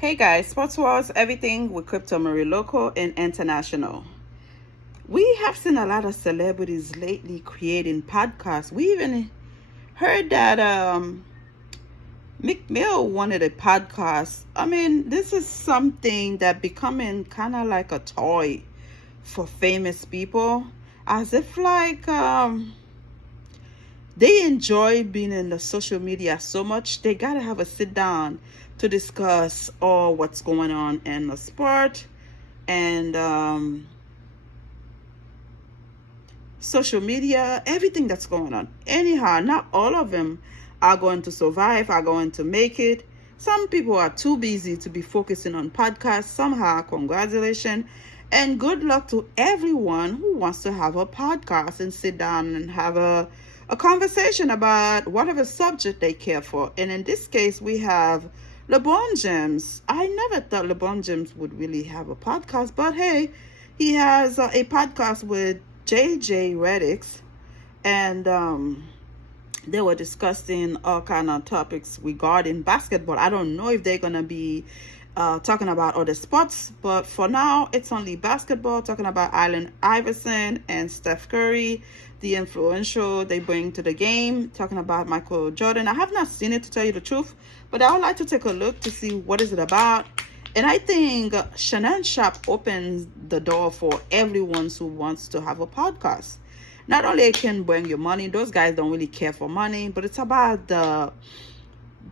Hey guys, Sports Wars, everything with crypto, Marie local and international. We have seen a lot of celebrities lately creating podcasts. We even heard that Mick Mill wanted a podcast. I mean, this is something that becoming kind of like a toy for famous people, as if like they enjoy being in the social media so much they gotta have a sit down to discuss all what's going on in the sport and social media, everything that's going on. Anyhow, not all of them are going to survive, are going to make it. Some people are too busy to be focusing on podcasts. Somehow, congratulations and good luck to everyone who wants to have a podcast and sit down and have a conversation about whatever subject they care for. And in this case, we have LeBron James. I never thought LeBron James would really have a podcast, but hey, he has a podcast with JJ Reddick, and they were discussing all kind of topics regarding basketball. I don't know if they're gonna be talking about other sports, but for now it's only basketball, talking about Allen Iverson and Steph Curry, the influential they bring to the game, talking about Michael Jordan. I have not seen it, to tell you the truth, but I would like to take a look to see what is it about. And I think Shannon Sharp opens the door for everyone who wants to have a podcast. Not only it can bring you money, those guys don't really care for money, but it's about the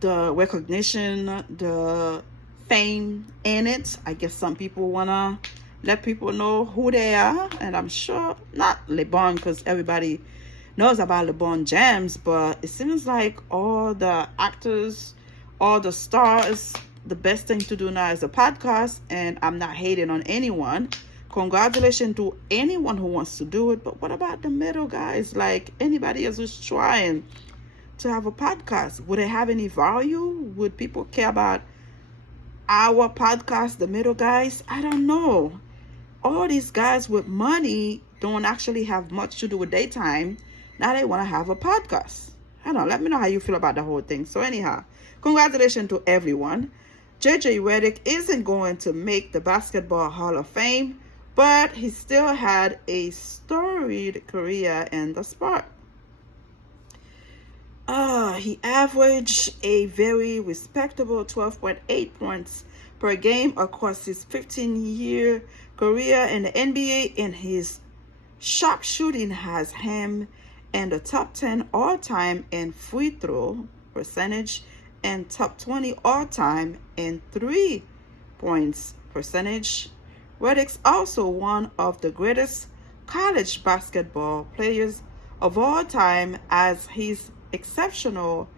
recognition, the fame in it. I guess some people wanna let people know who they are, and I'm sure not LeBron, because everybody knows about LeBron James, but it seems like all the actors, all the stars, the best thing to do now is a podcast. And I'm not hating on anyone. Congratulations to anyone who wants to do it, but what about the middle guys, like anybody else who's trying to have a podcast? Would it have any value? Would people care about our podcast, the middle guys? I don't know. All these guys with money don't actually have much to do with daytime. Now they want to have a podcast. I don't know. Let me know how you feel about the whole thing. So anyhow, congratulations to everyone. JJ Reddick isn't going to make the Basketball Hall of Fame, but he still had a storied career in the sport. He averaged a very respectable 12.8 points per game across his 15-year career in the NBA, and his sharp shooting has him in the top 10 all-time in free throw percentage and top 20 all-time in 3 points percentage. Reddick's also one of the greatest college basketball players of all time, as his exceptional,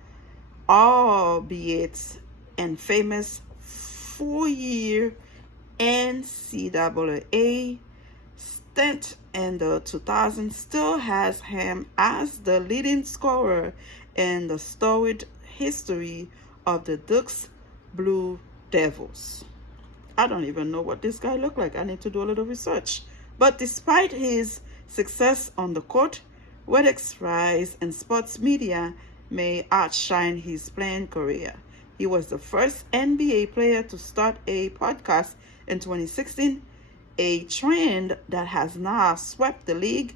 albeit infamous, 4-year NCAA stint in the 2000s still has him as the leading scorer in the storied history of the Duke's Blue Devils. I don't even know what this guy looked like. I need to do a little research. But despite his success on the court, Reddick's rise in sports media may outshine his playing career. He was the first NBA player to start a podcast in 2016, a trend that has now swept the league,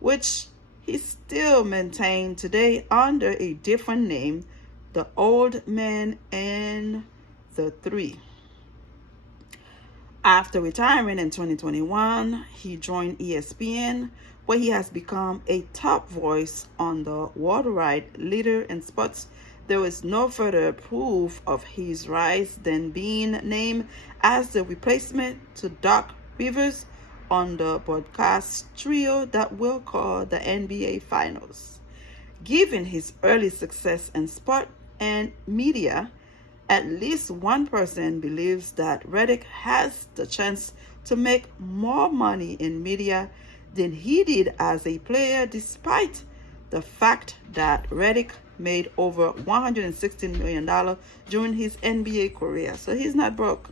which he still maintains today under a different name, the Old Man and the Three. After retiring in 2021, he joined ESPN, where he has become a top voice on the worldwide leader in sports. There is no further proof of his rise than being named as the replacement to Doc Rivers on the broadcast trio that will call the NBA Finals. Given his early success in sport and media, at least one person believes that Reddick has the chance to make more money in media than he did as a player, despite the fact that Reddick made over $116 million during his NBA career. So he's not broke.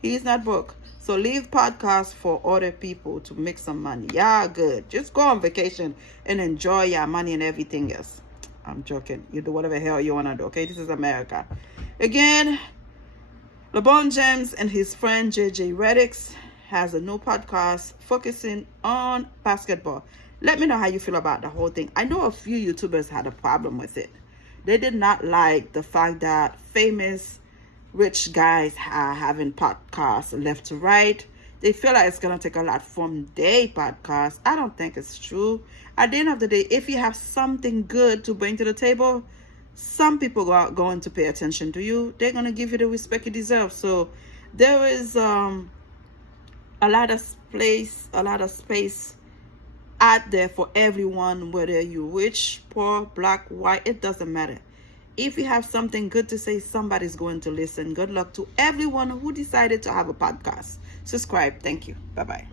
He's not broke. So leave podcasts for other people to make some money. Yeah, good. Just go on vacation and enjoy your money and everything else. I'm joking. You do whatever hell you want to do, okay? This is America. Again, LeBron James and his friend JJ Reddick has a new podcast focusing on basketball. Let me know how you feel about the whole thing. I know a few YouTubers had a problem with it. They did not like the fact that famous rich guys are having podcasts left to right. They feel like it's going to take a lot from their podcast. I don't think it's true. At the end of the day, if you have something good to bring to the table, some people are going to pay attention to you. They're going to give you the respect you deserve. So there is a lot of space out there for everyone, whether you're rich, poor, black, white, it doesn't matter. If you have something good to say, somebody's going to listen. Good luck to everyone who decided to have a podcast. Subscribe. Thank you. Bye-bye.